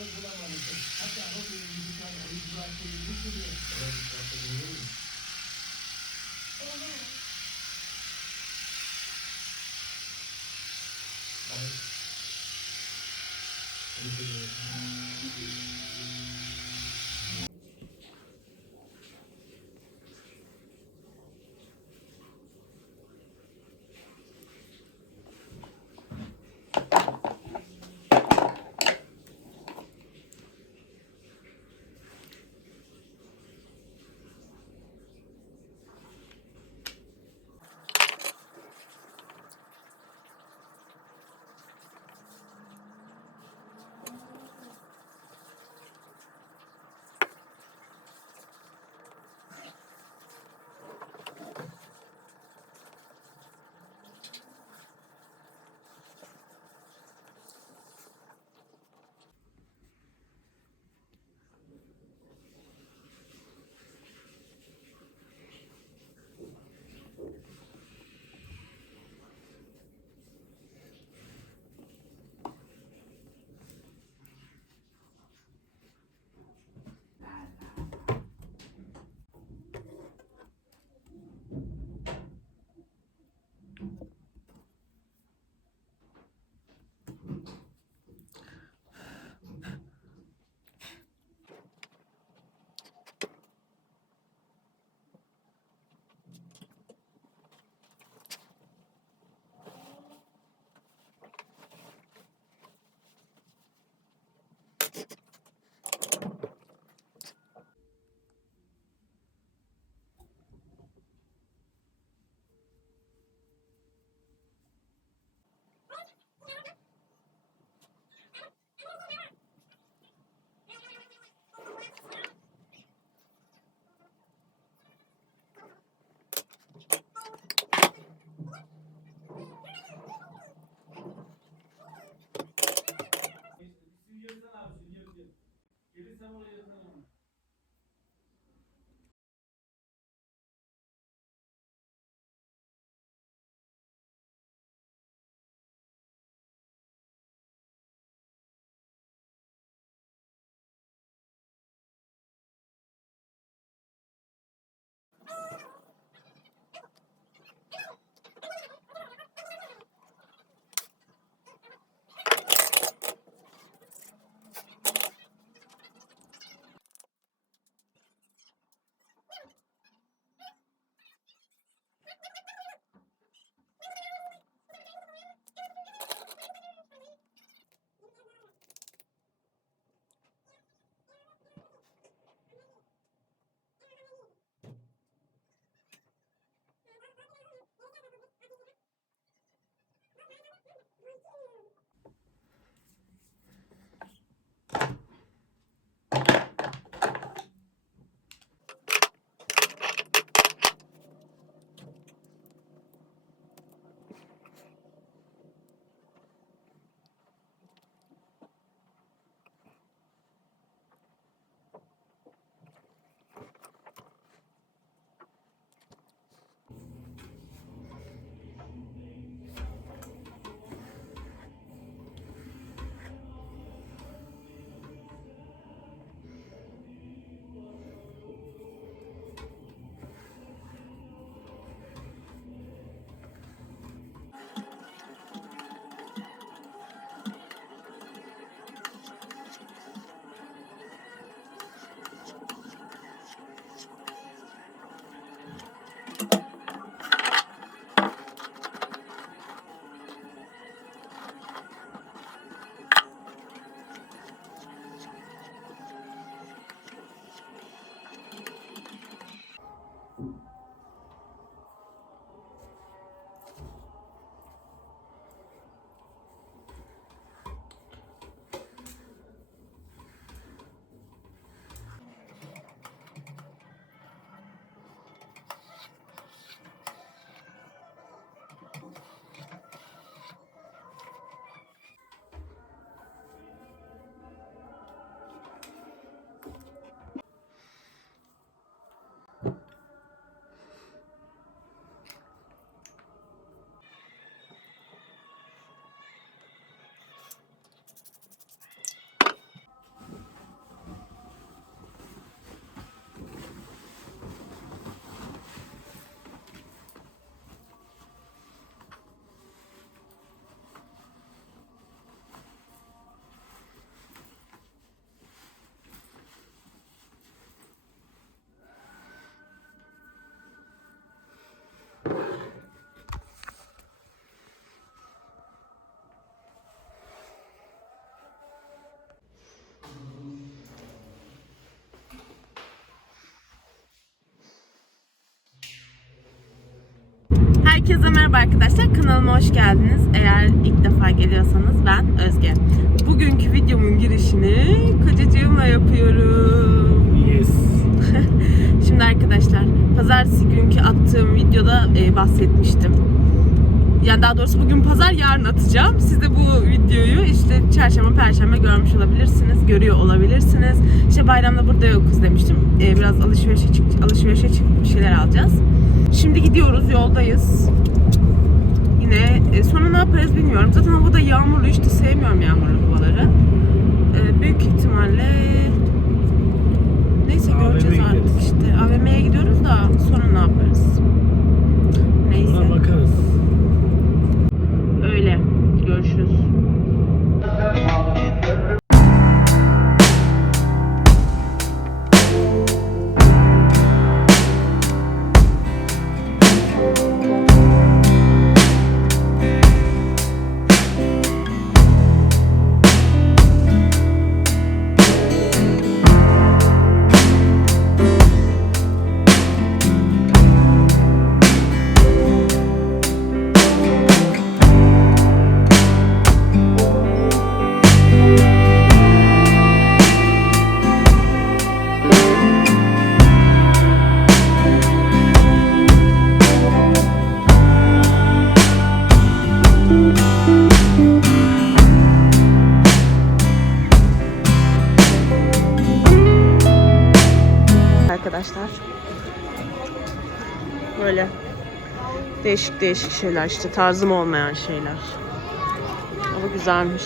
Bunları bulamamışım. Hatta o benim bir tane oyuncular şeyi düşünüyor. Evet, Herkese merhaba arkadaşlar. Kanalıma hoş geldiniz. Eğer ilk defa geliyorsanız ben Özge. Bugünkü videomun girişini kocacığımla yapıyorum. Yes. Şimdi arkadaşlar, pazartesi günkü attığım videoda e, bahsetmiştim. Yani daha doğrusu bugün pazar, yarın atacağım. Siz de bu videoyu işte çarşamba, perşembe görmüş olabilirsiniz, görüyor olabilirsiniz. İşte bayramda burada yokuz demiştim. E, biraz alışverişe çık alışverişe çıkıp bir şeyler alacağız. Şimdi gidiyoruz, yoldayız. Yine e, sonra ne yaparız bilmiyorum. Zaten hava da yağmurlu, işte sevmiyorum yağmurlu havaları. E, büyük ihtimalle Neyse AVM'ye göreceğiz artık gideriz. işte. AVM'ye gidiyoruz da sonra ne yaparız? Neyse. Buna bakarız. Öyle. Görüşürüz. Değişik değişik şeyler işte tarzım olmayan şeyler. Ama güzelmiş.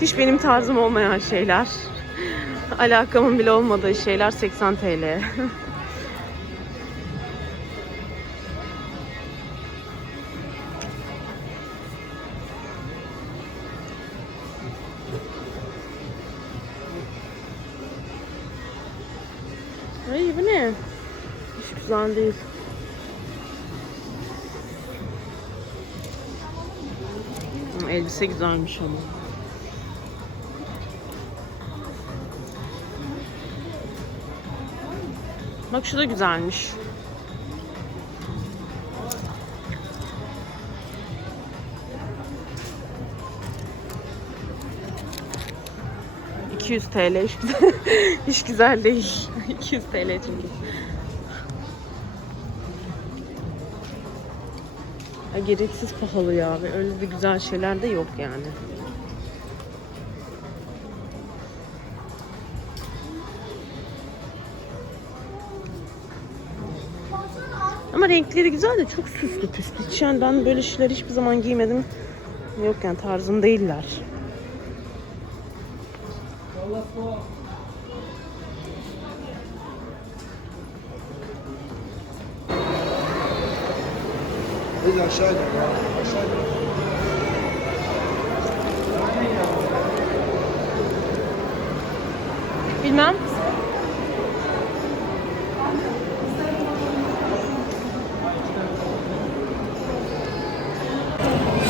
Hiç benim tarzım olmayan şeyler. Alakamın bile olmadığı şeyler 80 TL. Hı, Elbise güzelmiş ama. Bak şu da güzelmiş. ...200 TL hiç güzel, hiç güzel değil. 200 TL çünkü. Ya gereksiz pahalı ya öyle de güzel şeyler de yok yani. Ama renkleri güzel de çok süslü püslü. Hiç Yani ben böyle şeyler hiçbir zaman giymedim. Yok yani tarzım değiller. Biz aşağıda. Aşağıda. Bilmem.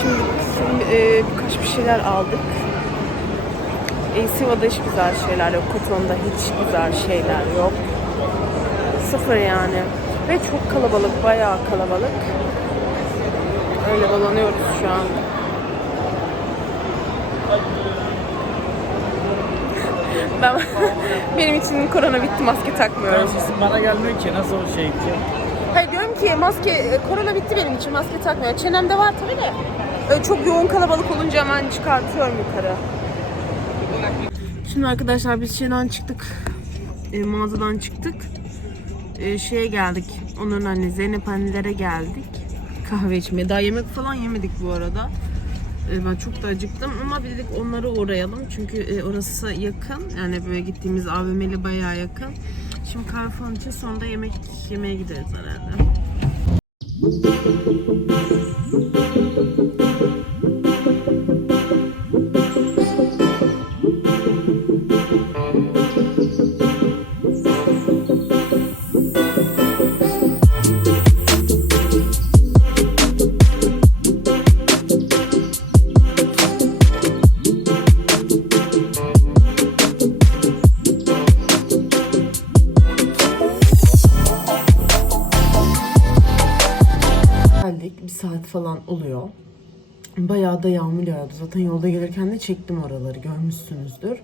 Şimdi, şimdi e, birkaç bir şeyler aldık. E, Siva'da hiç güzel şeyler yok. Koton'da hiç güzel şeyler yok. Sıfır yani. Ve çok kalabalık, bayağı kalabalık. Öyle dolanıyoruz şu an. Ben benim için korona bitti maske takmıyorum. Sesin bana gelmiyor ki nasıl o şey ki? Hayır diyorum ki maske, e, korona bitti benim için maske takmıyor. Çenemde var tabii de. Öyle çok yoğun kalabalık olunca hemen çıkartıyorum yukarı. Şimdi arkadaşlar biz şeyden çıktık. E, mağazadan çıktık. E, şeye geldik. Onların anne Zeynep annelere geldik. Kahve içmeye. Daha yemek falan yemedik bu arada. E, ben çok da acıktım ama dedik onlara uğrayalım. Çünkü e, orası yakın. Yani böyle gittiğimiz AVM ile bayağı yakın. Şimdi kahve falan için sonra da yemek yemeye gideriz herhalde. Bayağı da yağmur yağdı. Zaten yolda gelirken de çektim oraları görmüşsünüzdür.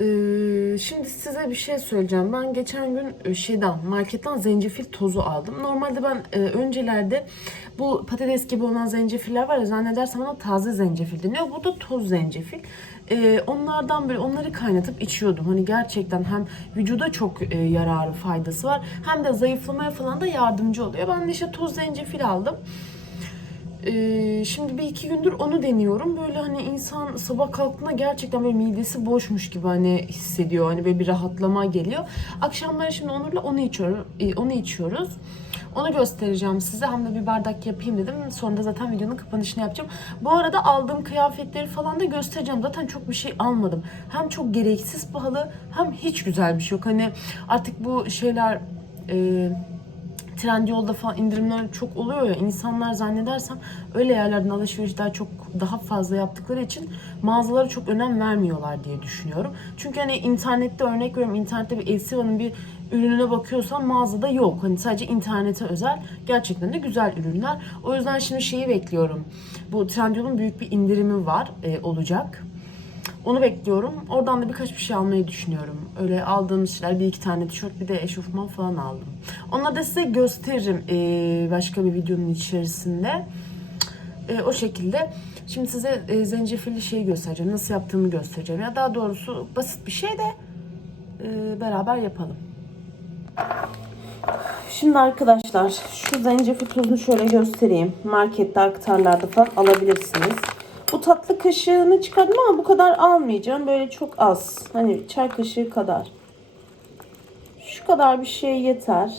Ee, şimdi size bir şey söyleyeceğim. Ben geçen gün e, şeyden marketten zencefil tozu aldım. Normalde ben e, öncelerde bu patates gibi olan zencefiller var ya zannedersem ona taze zencefil deniyor. Bu da toz zencefil. Ee, onlardan böyle onları kaynatıp içiyordum. Hani gerçekten hem vücuda çok e, yararı faydası var hem de zayıflamaya falan da yardımcı oluyor. Ben de işte toz zencefil aldım. Ee, şimdi bir iki gündür onu deniyorum. Böyle hani insan sabah kalktığında gerçekten böyle midesi boşmuş gibi hani hissediyor. Hani böyle bir rahatlama geliyor. Akşamları şimdi Onur'la onu içiyoruz. Onu içiyoruz. Onu göstereceğim size. Hem de bir bardak yapayım dedim. Sonra da zaten videonun kapanışını yapacağım. Bu arada aldığım kıyafetleri falan da göstereceğim. Zaten çok bir şey almadım. Hem çok gereksiz pahalı hem hiç güzel bir şey yok. Hani artık bu şeyler... E, Trendyol'da falan indirimler çok oluyor ya insanlar zannedersem öyle yerlerden alışveriş daha çok daha fazla yaptıkları için mağazalara çok önem vermiyorlar diye düşünüyorum. Çünkü hani internette örnek veriyorum internette bir Elsiva'nın bir ürününe bakıyorsan mağazada yok. Hani sadece internete özel gerçekten de güzel ürünler. O yüzden şimdi şeyi bekliyorum. Bu Trendyol'un büyük bir indirimi var e, olacak. Onu bekliyorum. Oradan da birkaç bir şey almayı düşünüyorum. Öyle aldığım şeyler bir iki tane tişört bir de eşofman falan aldım. Onları da size gösteririm ee, başka bir videonun içerisinde. Ee, o şekilde. Şimdi size e, zencefilli şeyi göstereceğim. Nasıl yaptığımı göstereceğim. Ya daha doğrusu basit bir şey de e, beraber yapalım. Şimdi arkadaşlar şu zencefil tozunu şöyle göstereyim. Markette aktarlarda falan alabilirsiniz. Bu tatlı kaşığını çıkardım ama bu kadar almayacağım. Böyle çok az. Hani çay kaşığı kadar. Şu kadar bir şey yeter.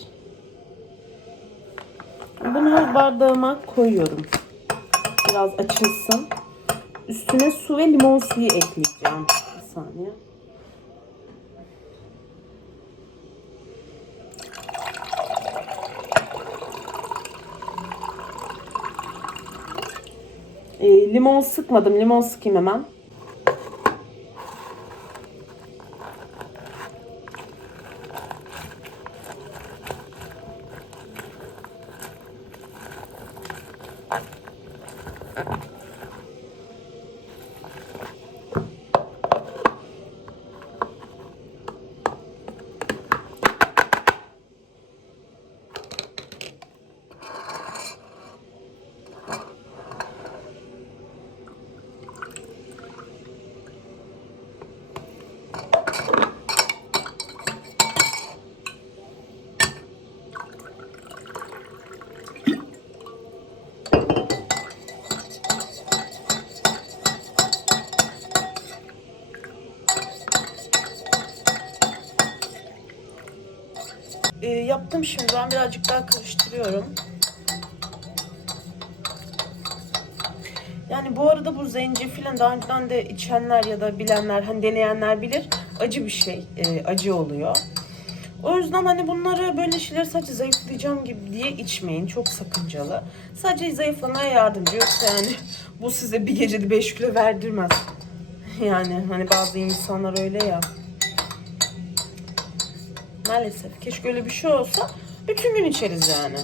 Bunu her bardağıma koyuyorum. Biraz açılsın. Üstüne su ve limon suyu ekleyeceğim. Bir saniye. E, limon sıkmadım. Limon sıkayım hemen. E, yaptım şimdi. Ben birazcık daha karıştırıyorum. Yani bu arada bu zencefilin daha önceden de içenler ya da bilenler, hani deneyenler bilir. Acı bir şey. e, acı oluyor. O yüzden hani bunları böyle şeyleri sadece zayıflayacağım gibi diye içmeyin. Çok sakıncalı. Sadece zayıflamaya yardımcı. Yoksa yani bu size bir gecede 5 kilo verdirmez. Yani hani bazı insanlar öyle ya. Maalesef. Keşke öyle bir şey olsa bütün gün içeriz yani.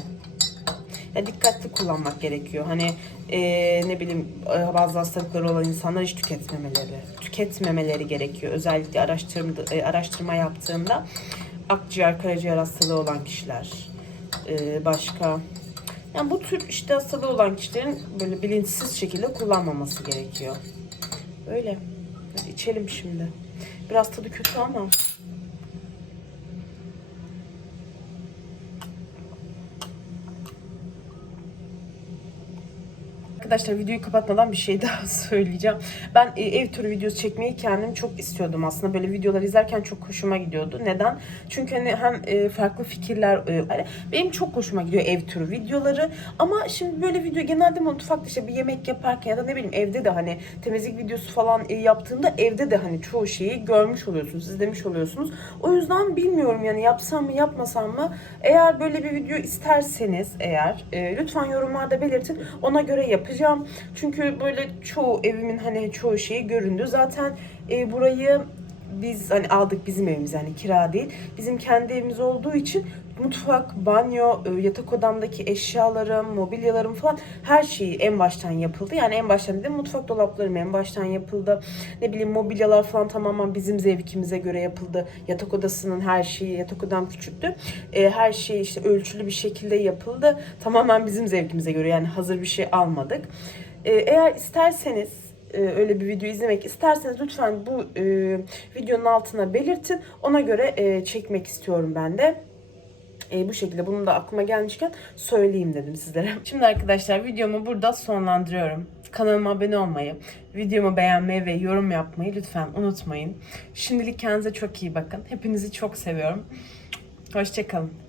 Ya dikkatli kullanmak gerekiyor. Hani eee, ne bileyim e, bazı hastalıkları olan insanlar hiç tüketmemeleri, tüketmemeleri gerekiyor. Özellikle araştırma, e, araştırma yaptığımda akciğer, karaciğer hastalığı olan kişiler, e, başka yani bu tür işte hastalığı olan kişilerin böyle bilinçsiz şekilde kullanmaması gerekiyor. Öyle. Hadi içelim şimdi. Biraz tadı kötü ama. Arkadaşlar videoyu kapatmadan bir şey daha söyleyeceğim. Ben e, ev turu videosu çekmeyi kendim çok istiyordum aslında. Böyle videolar izlerken çok hoşuma gidiyordu. Neden? Çünkü hani hem e, farklı fikirler e, hani benim çok hoşuma gidiyor ev turu videoları. Ama şimdi böyle video genelde mutfakta işte bir yemek yaparken ya da ne bileyim evde de hani temizlik videosu falan yaptığımda evde de hani çoğu şeyi görmüş oluyorsunuz, izlemiş oluyorsunuz. O yüzden bilmiyorum yani yapsam mı yapmasam mı. Eğer böyle bir video isterseniz eğer lütfen yorumlarda belirtin. Ona göre yapacağım. Çünkü böyle çoğu evimin hani çoğu şeyi göründü. Zaten e, burayı biz hani aldık bizim evimiz yani kira değil. Bizim kendi evimiz olduğu için mutfak, banyo, e, yatak odamdaki eşyalarım, mobilyalarım falan her şeyi en baştan yapıldı. Yani en baştan dedim mutfak dolaplarım en baştan yapıldı. Ne bileyim mobilyalar falan tamamen bizim zevkimize göre yapıldı. Yatak odasının her şeyi, yatak odam küçüktü. E, her şey işte ölçülü bir şekilde yapıldı. Tamamen bizim zevkimize göre yani hazır bir şey almadık. E, eğer isterseniz e, öyle bir video izlemek isterseniz lütfen bu e, videonun altına belirtin. Ona göre e, çekmek istiyorum ben de. E, bu şekilde bunun da aklıma gelmişken söyleyeyim dedim sizlere. Şimdi arkadaşlar videomu burada sonlandırıyorum. Kanalıma abone olmayı, videomu beğenmeyi ve yorum yapmayı lütfen unutmayın. Şimdilik kendinize çok iyi bakın. Hepinizi çok seviyorum. Hoşçakalın.